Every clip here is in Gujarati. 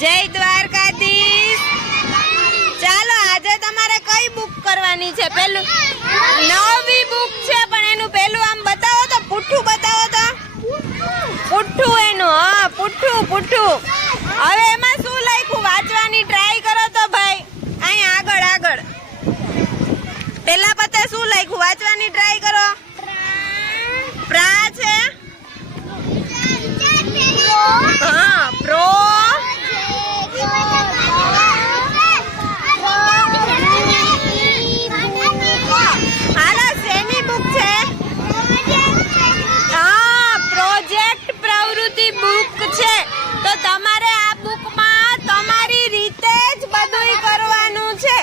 જય દ્વારકાધીશ। ચાલો આજે તમારે કઈ બુક કરવાની છે? પેલું નવી બુક છે પણ એનું પેલું આમ બતાવો તો, પુઠ્ઠું બતાવો તો। પુઠ્ઠું એનું, હા પુઠ્ઠું પુઠ્ઠું। હવે એમાં શું લખ્યું વાંચવાની ટ્રાય કરો તો ભાઈ। અહીંયા આગળ આગળ પેલા પતે શું લખ્યું વાંચવાની ટ્રાય કરો। પ્રા છે, હા પ્રો, હાલો શેની બુક છે? હા પ્રોજેક્ટ પ્રવૃત્તિ બુક છે। તો તમારે આ બુકમાં તમારી રીતે જ બધું કરવાનું છે,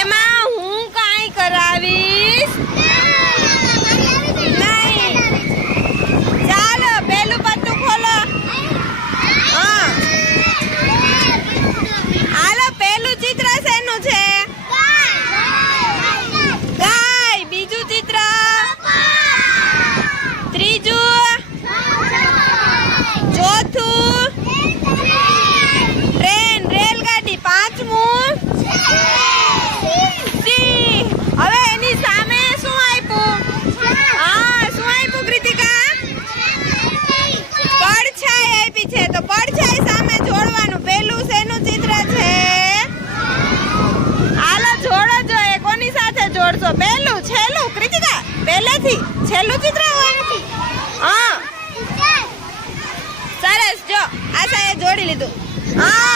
એમાં હું કાંઈ કરાવીશ નહીં। ચાલો પેલું પત્તું ખોલો। હા હાલો પેલું ચિત્ર શેનું છે? ગાય। બીજું ચિત્ર, ત્રીજું, ચોથું ટ્રેન રેલગાડી, પાંચમું સિંહ। હવે એની સામે શું આપ્યું? હા શું આપ્યું કૃતિકા? પડછાઈ આપી છે, તો પડછાઈ સામે જોડવાનું। પેલું શેનું ચિત્ર છે? હાલો જોડો જો, એ કોની સાથે જોડશો? પેલું છેલ્લું કૃતિકા, પહેલેથી છેલ્લું ચિત્ર હોય। હા સરસ, જો આશાએ જોડી લીધું। હા